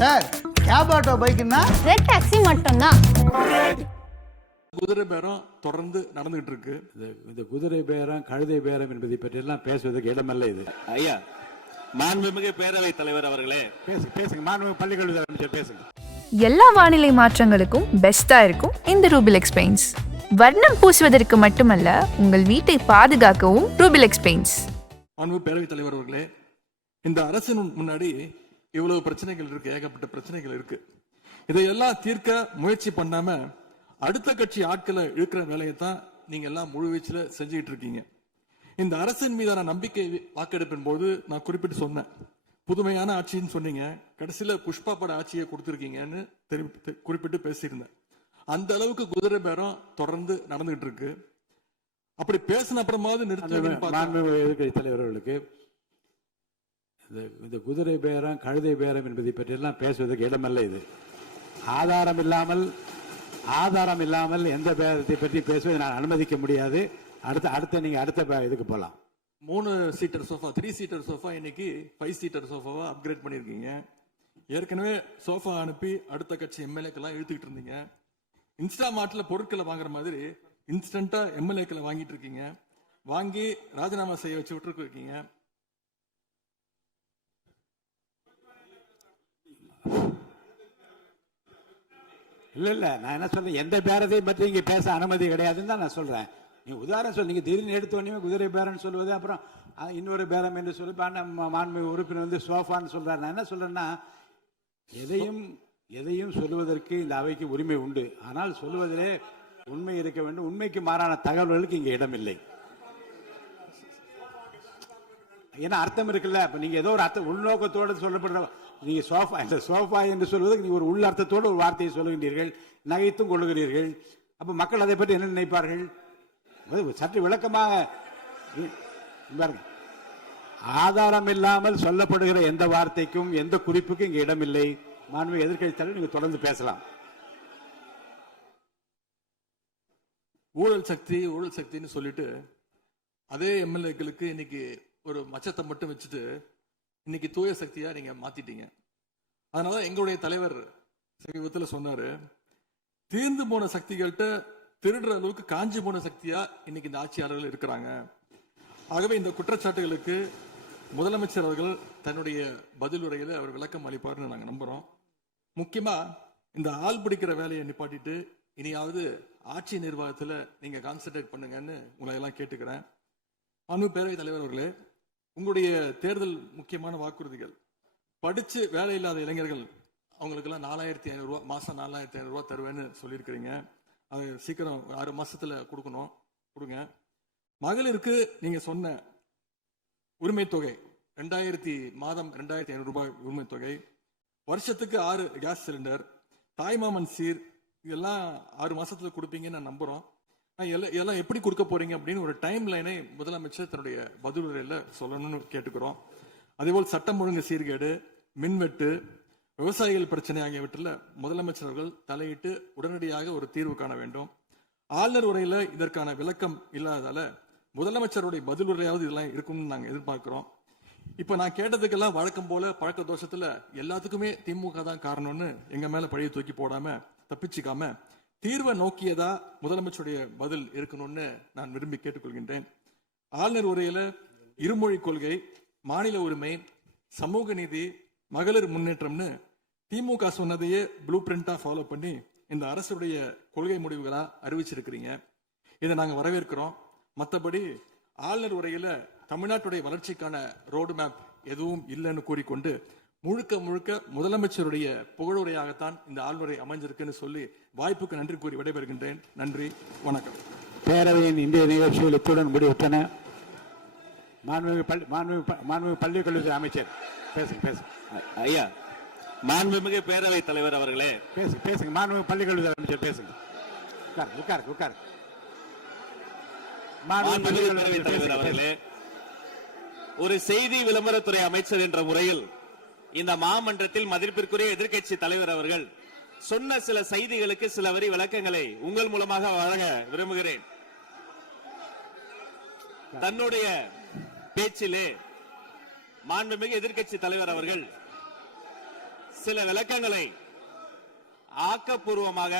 Sir cab auto பைக்குன்னா red taxi மட்டும்தான். குதிரை பேரம் தொடர்ந்து நடந்துகிட்டு இருக்கு. இந்த குதிரை பேரம் கழுதை பேரம் என்பதை பற்றி எல்லாம் பேசுவதற்கு இடமல்ல இது. ஐயா, மாண்புமிகு பேரவைத் தலைவர் அவர்களே, பேசுங்க. மாண்புமிகு பள்ளிக்கல்வி அமைச்சர் பேசுங்க. எல்லா வானிலை மாற்றங்களுக்கும் பெஸ்டா இருக்கும் இந்த ரூபிலெக்ஸ் பெயிண்ட்ஸ். வர்ணம் பூசுவதற்கு மட்டுமல்ல, உங்கள் வீட்டை பாதுகாக்கவும் ரூபிலெக்ஸ் பெயிண்ட்ஸ். மாண்புமிகு பேரவைத் தலைவர் அவர்களே, இந்த அரசின் முன்னாடி இவ்வளவு பிரச்சனைகள் இருக்கு, ஏகப்பட்ட பிரச்சனைகள் இருக்கு. இதையெல்லாம் தீர்க்க முயற்சி பண்ணாம அடுத்த கட்சி ஆட்களை இழுக்கிற வேலையை தான் நீங்க எல்லாம் முழுவீச்சில் செஞ்சுக்கிட்டு இருக்கீங்க. இந்த அரசின் மீதான நம்பிக்கை வாக்கெடுப்பின் போது நான் குறிப்பிட்டு சொன்னேன், புதுமையான ஆட்சின்னு சொன்னீங்க, கடைசியில புஷ்பா பட ஆட்சியை கொடுத்துருக்கீங்கன்னு குறிப்பிட்டு பேசியிருந்தேன். அந்த அளவுக்கு குதிரை பேரம் தொடர்ந்து நடந்துகிட்டு இருக்கு. அப்படி பேசின அப்புறமாவது எதிர்கட்சி தலைவர்களுக்கு இந்த குதிரை பேரம் கழுதை பேரம் என்பதை பற்றி எல்லாம் பேசுவதற்கு இடமல்ல இது. ஆதாரம் இல்லாமல் எந்த பேரத்தை பற்றி பேசுவதை நான் அனுமதிக்க முடியாது. அடுத்த இதுக்கு போலாம். 3 சீட்டர் சோஃபா, 3 சீட்டர் சோஃபா இன்னைக்கு 5 சீட்டர் சோஃபாவா அப்கிரேட் பண்ணிருக்கீங்க. ஏற்கனவே சோஃபா அனுப்பி அடுத்த கட்சி எம்எல்ஏக்கெல்லாம் இழுத்துக்கிட்டு இருந்தீங்க. இன்ஸ்டா மார்ட்ல பொருட்களை வாங்குற மாதிரி இன்ஸ்டன்டா எம்எல்ஏக்களை வாங்கிட்டு இருக்கீங்க. வாங்கி ராஜினாமா செய்ய வச்சு விட்டு இருக்கீங்க. இல்ல நான் என்ன சொல்றேன், எந்த பேரத்தையும் பற்றி இங்க பேச அனுமதி கிடையாதுன்னு தான் நான் சொல்றேன். நீங்க உதாரணம் சொல்லி நீங்க திடீர்னு எடுத்தோடனே குதிரை பேரன்னு சொல்லுவது, அப்புறம் இன்னொரு பேரம் என்று சொல்லி மாண்புமிகு உறுப்பினர் வந்து சோஃபான்னு சொல்றாரு. நான் என்ன சொல்றேன்னா, எதையும் சொல்லுவதற்கு இந்த அவைக்கு உரிமை உண்டு. ஆனால் சொல்லுவதிலே உண்மை இருக்க வேண்டும். உண்மைக்கு மாறான தகவல்களுக்கு இங்க இடமில்லை. ஏன்னா அர்த்தம் இருக்குல்ல. இப்ப நீங்க ஏதோ ஒரு அர்த்தம் உள்நோக்கத்தோடு சொல்லப்படுற, நீங்க சோஃபா என்று சொல்வதற்கு நீங்க ஒரு உள்ளர்த்தத்தோடு ஒரு வார்த்தையை சொல்லுகின்றீர்கள், நகைத்தும் கொள்ளுகிறீர்கள். அப்ப மக்கள் அதை பற்றி என்ன நினைப்பார்கள்? சற்று விளக்கமாக ஆதாரம் இல்லாமல் சொல்லப்படுகிற எந்த வார்த்தைக்கும் எந்த குறிப்புக்கும் இங்க இடமில்லை. மாண்புமிகு எதிர்க்கட்சி தலைவர், நீங்க தொடர்ந்து பேசலாம். ஊழல் சக்தின்னு சொல்லிட்டு அதே எம்எல்ஏக்களுக்கு இன்னைக்கு ஒரு மச்சத்தை மட்டும் வச்சுட்டு இன்னைக்கு தூய சக்தியா நீங்க மாத்திட்டீங்க. அதனால எங்களுடைய தலைவர் சமீபத்தில் சொன்னாரு, தீர்ந்து போன சக்திகள்கிட்ட திருடுற அளவுக்கு காஞ்சி போன சக்தியா இன்னைக்கு இந்த ஆட்சியாளர்கள் இருக்கிறாங்க. ஆகவே இந்த குற்றச்சாட்டுகளுக்கு முதலமைச்சர் அவர்கள் தன்னுடைய பதில் உரையில அவர் விளக்கம் அளிப்பார்னு நாங்க நம்புறோம். முக்கியமா இந்த ஆள் பிடிக்கிற வேலையை நிப்பாட்டிட்டு இனியாவது ஆட்சி நிர்வாகத்துல நீங்க கான்சென்ட்ரேட் பண்ணுங்கன்னு உங்களை எல்லாம் கேட்டுக்கிறேன். மாண்புமிகு பேரவைத் தலைவர் அவர்களே, உங்களுடைய தேர்தல் முக்கியமான வாக்குறுதிகள், படிச்சு வேலை இல்லாத இளைஞர்கள் அவங்களுக்கு எல்லாம் 4500 ரூபாய் மாசம் 4500 ரூபாய் தருவேன்னு சொல்லியிருக்கிறீங்க. அது சீக்கிரம் 6 மாசத்துல கொடுங்க. மகளிருக்கு நீங்க சொன்ன உரிமை தொகை 2500 ரூபாய் உரிமை தொகை, வருஷத்துக்கு 6 கேஸ் சிலிண்டர், தாய்மாமன் சீர், இதெல்லாம் 6 மாசத்துல கொடுப்பீங்கன்னு நான் நம்புறோம். எல்லாம் எப்படி கொடுக்க போறீங்க அப்படின்னு ஒரு டைம் லைனை முதலமைச்சர் தன்னுடைய பதிலுரையில சொல்லணும்னு கேட்டுக்கிறோம். அதேபோல் சட்டம் ஒழுங்கு சீர்கேடு, மின்வெட்டு, விவசாயிகள் பிரச்சனை ஆகியவற்றில் முதலமைச்சர் அவர்கள் தலையிட்டு உடனடியாக ஒரு தீர்வு காண வேண்டும். ஆளுநர் உரையில இதற்கான விளக்கம் இல்லாததால முதலமைச்சருடைய பதிலுரையாவது இதெல்லாம் இருக்கும்னு நாங்க எதிர்பார்க்கிறோம். இப்ப நான் கேட்டதுக்கெல்லாம் வழக்கம் போல பழக்க தோஷத்துல எல்லாத்துக்குமே திமுக தான் காரணம்னு எங்க மேல பழிய தூக்கி போடாம தப்பிச்சுக்காம தீர்வை நோக்கியதா முதலமைச்சருடைய பதில் இருக்கணும்னு நான் விரும்பி கேட்டுக்கொள்கின்றேன். ஆளுநர் உரையில இருமொழி கொள்கை, மாநில உரிமை, சமூக நீதி, மகளிர் முன்னேற்றம்னு திமுக சொன்னதையே ப்ளூ பிரிண்டா ஃபாலோ பண்ணி இந்த அரசுடைய கொள்கை முடிவுகளா அறிவிச்சிருக்கிறீங்க. இதை நாங்க வரவேற்கிறோம். மற்றபடி ஆளுநர் உரையில தமிழ்நாட்டுடைய வளர்ச்சிக்கான ரோடு மேப் எதுவும் இல்லைன்னு கூறிக்கொண்டு முழுக்க முதலமைச்சருடைய புகழுரையாகத்தான் இந்த ஆளுநரை அமைஞ்சிருக்குன்னு சொல்லி வாய்ப்புக்கு நன்றி கூறி விடைபெறுகின்றேன். நன்றி, வணக்கம். பேரவையின் இந்திய நிகழ்ச்சிகள் இத்துடன் முடிவுற்றன. மாண்புமிகு பள்ளி கல்வித்துறை அமைச்சர் பேசுங்க. ஐயா, மாண்புமிகு பேரவைத் தலைவர் அவர்களே, பேசுங்க. மாண்புமிகு பள்ளி கல்வித்துறை அமைச்சர் பேசுங்க. உட்கார். மாண்புமிகு பேரவைத் தலைவர் அவர்களே, ஒரு செய்தி விளம்பரத்துறை அமைச்சர் என்ற முறையில் இந்த மாமன்றத்தில் மதிப்பிற்குரிய எதிர்க்கட்சி தலைவர் அவர்கள் சொன்ன சில செய்திகளுக்கு சில வரி விளக்கங்களை உங்கள் மூலமாக வழங்க விரும்புகிறேன். தன்னுடைய பேச்சிலே மாண்புமிகு எதிர்க்கட்சி தலைவர் அவர்கள் சில விளக்கங்களை ஆக்கப்பூர்வமாக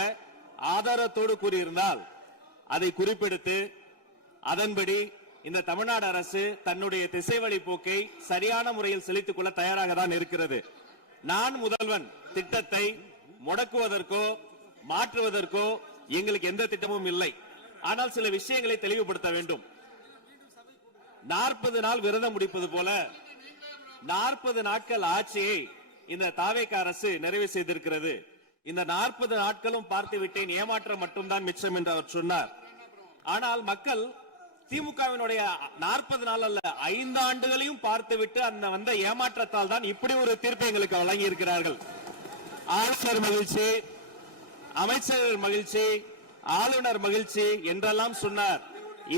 ஆதாரத்தோடு கூறியிருந்தால் அதை குறிப்பெடுத்து அதன்படி இந்த தமிழ்நாடு அரசு தன்னுடைய திசைவழி போக்கை சரியான முறையில் செலுத்திக் கொள்ள தயாராக தான் இருக்கிறது. நான் முதல்வன் திட்டத்தை முடக்குவதற்கோ மாற்றுவதற்கோ எங்களுக்கு எந்த திட்டமும் இல்லை. ஆனால் சில விஷயங்களை தெளிவுபடுத்த வேண்டும். 40 நாள் விரதம் முடிப்பது போல 40 நாட்கள் ஆட்சியை இந்த தாவேக அரசு நிறைவு செய்திருக்கிறது. இந்த 40 நாட்களும் பார்த்து விட்டேன், ஏமாற்றம் மட்டும்தான் மிச்சம் என்று அவர் சொன்னார். ஆனால் மக்கள் திமுகவினுடைய 40 நாள் அல்ல 5 ஆண்டுகளையும் பார்த்துவிட்டு அந்த வந்த ஏமாற்றத்தால் தான் இப்படி ஒரு தீர்ப்பை எங்களுக்கு வழங்கி இருக்கிறார்கள். ஆளுநர் மகிழ்ச்சி, அமைச்சர்கள் மகிழ்ச்சி, ஆளுநர் மகிழ்ச்சி என்றெல்லாம் சொன்னார்.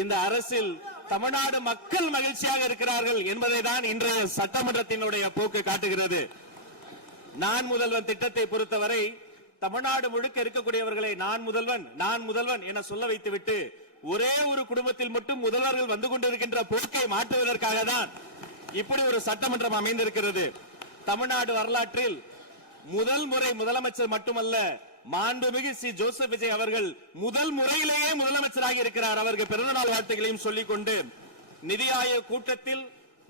இந்த அரசில் தமிழ்நாடு மக்கள் மகிழ்ச்சியாக இருக்கிறார்கள் என்பதை தான் இன்றைய சட்டமன்றத்தினுடைய போக்கு காட்டுகிறது. நான் முதல்வன் திட்டத்தை பொறுத்தவரை தமிழ்நாடு முழுக்க இருக்கக்கூடியவர்களை நான் முதல்வன் என சொல்ல வைத்துவிட்டு ஒரே ஒரு குடும்பத்தில் மட்டும் முதல்வர்கள் வந்து கொண்டிருக்கின்ற போக்கை மாற்றுவதற்காக தான் இப்படி ஒரு சட்டமன்றம் அமைந்திருக்கிறது. தமிழ்நாடு வரலாற்றில் முதல் முறை முதலமைச்சர் மட்டுமல்ல, மாண்புமிகு சி ஜோசப் விஜய் அவர்கள் முதல் முறையிலேயே முதலமைச்சராக இருக்கிறார். அவருக்கு பிறந்தநாள் வாழ்த்துக்களையும் சொல்லிக் கொண்டு, நிதி ஆயோக் கூட்டத்தில்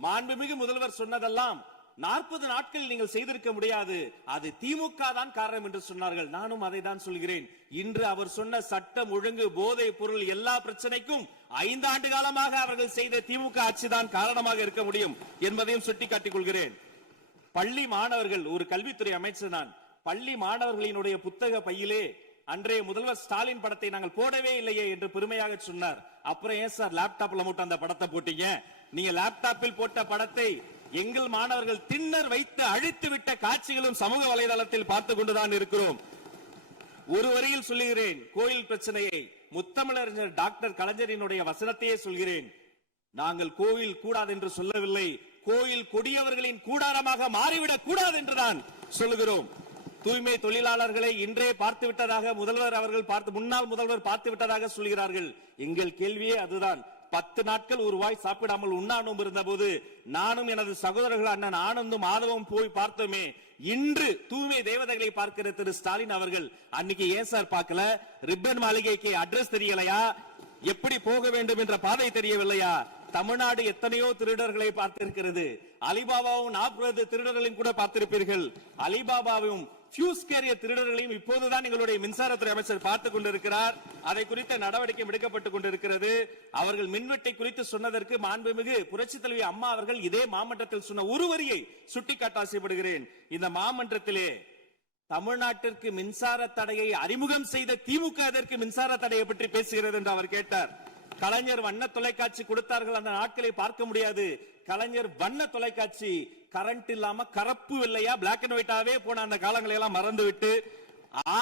மாண்புமிகு முதல்வர் சொன்னதெல்லாம் 40 நாட்கள் நீங்கள் செய்திருக்க முடியாது, அது திமுக தான் காரணம் என்று சொன்னார்கள். நானும் அதை தான் சொல்கிறேன். இன்று அவர் சொன்ன சட்டம் ஒழுங்கு, போதை பொருள் எல்லா பிரச்சனைக்கும் 5 ஆண்டு காலமாக அவர்கள் செய்த திமுக ஆட்சிதான் காரணமாக இருக்க முடியும் என்பதையும் சுட்டிக்காட்டிக் கொள்கிறேன். பள்ளி மாணவர்கள், ஒரு கல்வித்துறை அமைச்சர் நான், பள்ளி மாணவர்களினுடைய புத்தக பையிலே அன்றைய முதல்வர் ஸ்டாலின் படத்தை நாங்கள் போடவே இல்லையே என்று பெருமையாக சொன்னார். அப்புறம் ஏன் சார் லேப்டாப்ல மட்டும் அந்த படத்தை போட்டீங்க? நீங்க லேப்டாப்பில் போட்ட படத்தை எங்கள் மாணவர்கள் திண்ணர் வைத்து அழித்து விட்ட காட்சிகளும் சமூக வலைதளத்தில் பார்த்து கொண்டுதான் இருக்கிறோம். ஒரு வரியில் சொல்லுகிறேன், கோயில் பிரச்சனையை முத்தமிழறிஞர் டாக்டர் கலைஞரினுடைய வசனத்தையே சொல்கிறேன். நாங்கள் கோயில் கூடாது என்று சொல்லவில்லை, கோயில் கொடியவர்களின் கூடாரமாக மாறிவிடக் கூடாது என்றுதான் சொல்லுகிறோம். தூய்மை தொழிலாளர்களை இன்றே பார்த்து விட்டதாக முன்னாள் முதல்வர் பார்த்து விட்டதாக சொல்கிறார்கள். எங்கள் கேள்வியே அதுதான். 10 நாட்கள் ஒரு வாய் சாப்பிடாமல் உண்ணாநோம்பு இருந்த போது நானும் எனது சகோதரர்கள் அண்ணன் ஆனந்தும் மாதவம் போய் பார்த்தோமே. இன்று தூய்மை தேவதைகளை பார்க்கிற திரு ஸ்டாலின் அவர்கள் அன்னைக்கு ஏன் சார் பார்க்கல? ரிப்பன் மாளிகைக்கு அட்ரஸ் தெரியலையா? எப்படி போக வேண்டும் என்ற பாதை தெரியவில்லையா? தமிழ்நாடு எத்தனையோ திருடர்களை பார்த்திருக்கிறது. அலிபாபாவும் 40 திருடர்களையும் கூட பார்த்திருப்பீர்கள். அலிபாபாவும் ஃபியூஸ் கேரியர் திருடர்களையும் இப்போதுதான் எங்களுடைய மின்சாரத்துறை அமைச்சர் பார்த்துக் கொண்டிருக்கிறார். அதை குறித்த நடவடிக்கை எடுக்கப்பட்டுக் கொண்டிருக்கிறது. அவர்கள் மின்வெட்டை குறித்து சொன்னதற்கு மாண்புமிகு புரட்சித் தலைவி அம்மா அவர்கள் இதே மாமன்றத்தில் சொன்ன ஒரு வரியை சுட்டிக்காட்ட ஆசைப்படுகிறேன். இந்த மாமன்றத்திலே தமிழ்நாட்டிற்கு மின்சார தடையை அறிமுகம் செய்த திமுக எதற்கு மின்சார தடையை பற்றி பேசுகிறது என்று அவர் கேட்டார். கலைஞர் வண்ண தொலைக்காட்சி கொடுத்தார்கள், அந்த நாட்களை பார்க்க முடியாது. கலைஞர் வண்ண தொலைக்காட்சி கரண்ட் இல்லாம கருப்பு வெள்ளையா பிளாக் அண்ட் ஒயிட்டாவே போன அந்த காலங்களை எல்லாம் மறந்துவிட்டு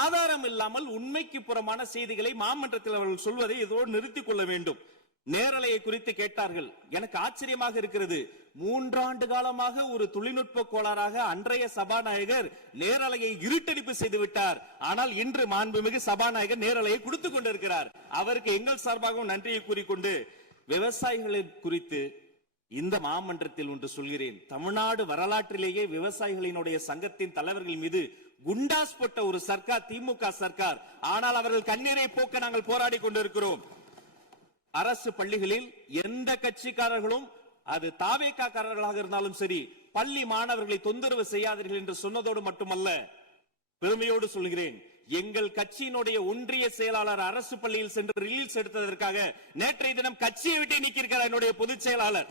ஆதாரம் இல்லாமல் உண்மைக்கு புறமான செய்திகளை மாமன்றத்தில் அவர்கள் சொல்வதை இதோடு நிறுத்திக் கொள்ள வேண்டும். நேரலையை குறித்து கேட்டார்கள். எனக்கு ஆச்சரியமாக இருக்கிறது. 3 ஆண்டு காலமாக ஒரு தொழில்நுட்ப கோளாறாக அன்றைய சபாநாயகர் நேரலையை இருட்டடிப்பு செய்து விட்டார். ஆனால் இன்று மாண்புமிகு சபாநாயகர் நேரலையை கொடுத்துக் கொண்டிருக்கிறார். அவருக்கு எங்கள் சார்பாகவும் நன்றியை கூறிக்கொண்டு, விவசாயிகளை குறித்து இந்த மாமன்றத்தில் ஒன்று சொல்கிறேன். தமிழ்நாடு வரலாற்றிலேயே விவசாயிகளினுடைய சங்கத்தின் தலைவர்கள் மீது குண்டாஸ் போட்ட ஒரு சர்க்கார் திமுக சர்க்கார். ஆனால் அவர்கள் கண்ணீரை போக்க நாங்கள் போராடி கொண்டிருக்கிறோம். அரசு பள்ளிகளில் எந்த கட்சிக்காரர்களும், அது தாவேகாரர்களாக இருந்தாலும் சரி, பள்ளி மாணவர்களை தொந்தரவு செய்யாதீர்கள் என்று சொன்னதோடு மட்டுமல்ல, பெருமையோடு சொல்கிறேன், எங்கள் கட்சியினுடைய ஒன்றிய செயலாளர் அரசு பள்ளியில் சென்று ரிலீஸ் எடுத்ததற்காக நேற்றைய தினம் கட்சியை விட்டு நீக்கியிருக்கிறார் என்னுடைய பொதுச் செயலாளர்.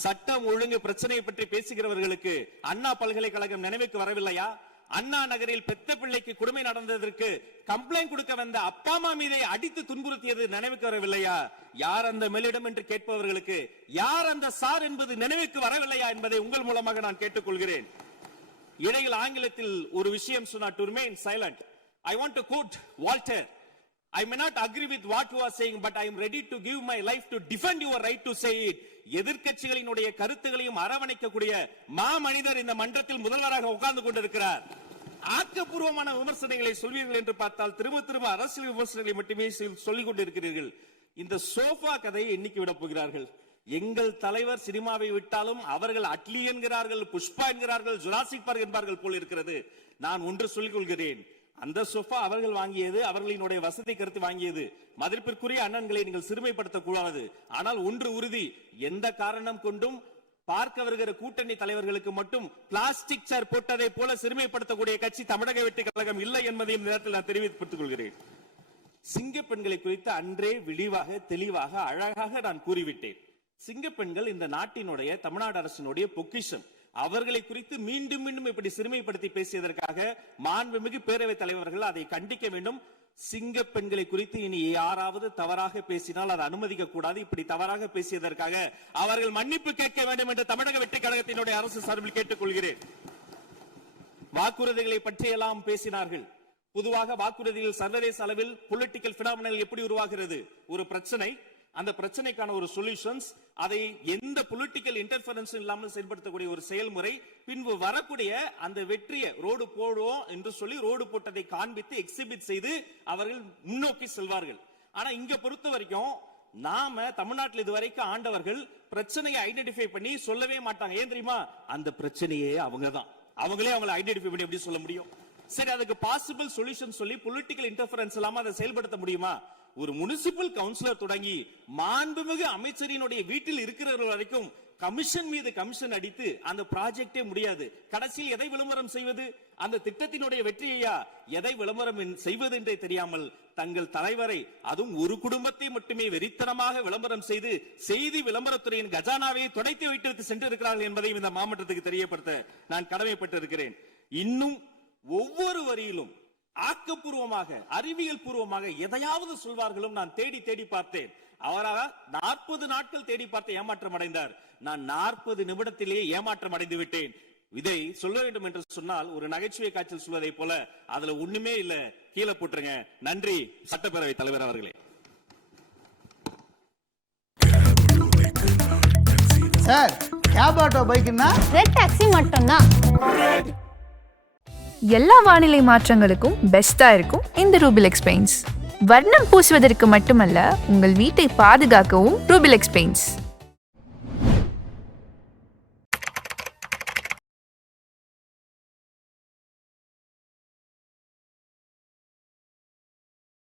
சட்டம் ஒழுங்கு பிரச்சனை பற்றி பேசுகிறவர்களுக்கு அண்ணா பல்கலைக்கழகம் நினைவுக்கு வரவில்லையா? அண்ணா நகரில் பெத்த பிள்ளைக்கு கொடுமை நடந்ததற்கு கம்ப்ளைண்ட் கொடுக்க வந்த அப்பா அம்மா மீதே அடித்து துன்புறுத்தியது நினைவுக்கு வரவில்லையா? யார் அந்த மேலிடம் என்று கேட்பவர்களுக்கு யார் அந்த சார் என்பது நினைவுக்கு வரவில்லையா என்பதை உங்கள் மூலமாக நான் கேட்டுக்கொள்கிறேன். இடையில் ஆங்கிலத்தில் ஒரு விஷயம் சொன்னார், to remain silent. I want to quote Walter. I may not agree with what you are saying, but I am ready to give my life to defend your right to say it. எதிர்க்கட்சிகளினுடைய கருத்துகளையும் அரவணைக்கக்கூடிய மாமனிதர் இந்த மன்றத்தில் முதல்வராக உட்கார்ந்து கொண்டிருக்கிறார். ஆக்கப்பூர்வமான விமர்சனங்களை சொல்வீர்கள் என்று பார்த்தால் திரும்ப அரசியல் விமர்சனங்களை மட்டுமே சொல்லிக் கொண்டிருக்கிறீர்கள். இந்த சோஃபா கதையை எண்ணிக்கை விட போகிறார்கள். எங்கள் தலைவர் சினிமாவை விட்டாலும் அவர்கள் அட்லி என்கிறார்கள், புஷ்பா என்கிறார்கள், ஜுராசிக் பார்க் என்பார்கள் போல் இருக்கிறது. நான் ஒன்று சொல்லிக் கொள்கிறேன், அந்த சோஃபா அவர்கள் வாங்கியது, அவர்களினுடைய வசதி கருத்து வாங்கியது. மதிப்பிற்குரிய அண்ணன்களை நீங்கள் சிறுமைப்படுத்தக் கூடாது. ஆனால் ஒன்று உறுதி, எந்த காரணம் கொண்டும் பார்க்க வருகிற கூட்டணி தலைவர்களுக்கு மட்டும் பிளாஸ்டிக் சேர் போட்டதை போல சிறுமைப்படுத்தக்கூடிய கட்சி தமிழக வெற்றிக் கழகம் இல்லை என்பதையும் இந்த நேரத்தில் நான் தெரிவித்துக் கொள்கிறேன். சிங்க பெண்களை குறித்து அன்றே விரிவாக தெளிவாக அழகாக நான் கூறிவிட்டேன். சிங்க பெண்கள் இந்த நாட்டினுடைய தமிழ்நாடு அரசினுடைய பொக்கிஷம். அவர்களை குறித்து மீண்டும் மீண்டும் இப்படி சிறுமைப்படுத்தி பேசியதற்காக மாண்புமிகு பேரவைத் தலைவர்கள் அதை கண்டிக்க வேண்டும். சிங்க பெண்களை குறித்து இனி யாராவது தவறாக பேசினால் அதை அனுமதிக்க கூடாது. இப்படி தவறாக பேசியதற்காக அவர்கள் மன்னிப்பு கேட்க வேண்டும் என்று தமிழக வெற்றிக் கழகத்தினுடைய அரசு சார்பில் கேட்டுக் கொள்கிறேன். வாக்குறுதிகளை பற்றியெல்லாம் பேசினார்கள். பொதுவாக வாக்குறுதிகள் சர்வதேச அளவில் பொலிட்டிக்கல் பினாமினல் எப்படி உருவாகிறது? ஒரு பிரச்சனை, அந்த பிரச்சனைக்கான ஒரு சொல்யூஷன்ஸ், அதை எந்த பொலிட்டிக்கல் இன்டர்ஃபரன்ஸ் இல்லாமல் செயல்படுத்தக்கூடிய ஒரு செயல்முறை, பின்பு வரக்கூடிய அந்த வெற்றியை ரோடு போடுவோம் என்று சொல்லி ரோடு போட்டதை காண்பித்து எக்ஸிபிட் செய்து அவர்கள் முன்னோக்கி செல்வார்கள். ஆனா இங்க பொறுத்த வரைக்கும் நாம தமிழ்நாட்டில் இதுவரைக்கும் ஆண்டவர்கள் பிரச்சனையை ஐடென்டிஃபை பண்ணி சொல்லவே மாட்டாங்க. ஏன் தெரியுமா? அந்த பிரச்சனையே அவங்கதான், அவங்களே அவங்களை ஐடென்டிஃபை பண்ணி எப்படி சொல்ல முடியும்? சரி, அதுக்கு பாசிபிள் சொல்யூஷன் சொல்லி பொலிட்டிக்கல் இன்டர்ஃபரன்ஸ் இல்லாம அதை செயல்படுத்த முடியுமா? ஒரு முனிசிபல் கவுன்சிலர் தொடங்கி மாண்புமிகு அமைச்சரினுடைய வீட்டில் இருக்கிறவர்கள் வரைக்கும் கமிஷன் மீது கமிஷன் அடித்து அந்த ப்ராஜெக்டே முடியாது. கடைசியில் எதை விளம்பரம் செய்வது? அந்த திட்டத்தினுடைய வெற்றியையா? எதை விளம்பரம் செய்வது என்றே தெரியாமல் தங்கள் தலைவரை, அதுவும் ஒரு குடும்பத்தை மட்டுமே வெறித்தனமாக விளம்பரம் செய்து செய்தி விளம்பரத்துறையின் கஜானாவை துடைத்து வைத்து சென்றிருக்கிறார்கள் என்பதையும் இந்த மாவட்டத்துக்கு தெரியப்படுத்த நான் கடமைப்பட்டிருக்கிறேன். இன்னும் ஒவ்வொரு வரியிலும் ஆக்கப்பூர்வமாக அறிவியல் பூர்வமாக எதையாவது சொல்வார்களும் நான் தேடி தேடி பார்த்தேன். அவராக 40 நாட்கள் தேடி பார்த்து ஏமாற்றம் அடைந்தார். நான் 40 நிமிடத்திலேயே ஏமாற்றம் அடைந்து விட்டேன். இதை சொல்ல வேண்டும் என்று சொன்னால் ஒரு நகைச்சுவை காட்சியில் சொல்வதை போல அதுல ஒண்ணுமே இல்ல, கீழே போட்டுருங்க. நன்றி சட்டப்பேரவை தலைவர் அவர்களே. சார், கேப் ஆட்டோ பைக்குன்னா ரெட் டாக்ஸி மட்டும்தான். எல்லா வானிலை மாற்றங்களுக்கும் பெஸ்டா இருக்கும் இந்த ரூபிலெக்ஸ் பெயிண்ட்ஸ். வர்ணம் பூசுவதற்கு மட்டுமல்ல, உங்கள் வீட்டை பாதுகாக்கவும் ரூபிலெக்ஸ் பெயிண்ட்ஸ்.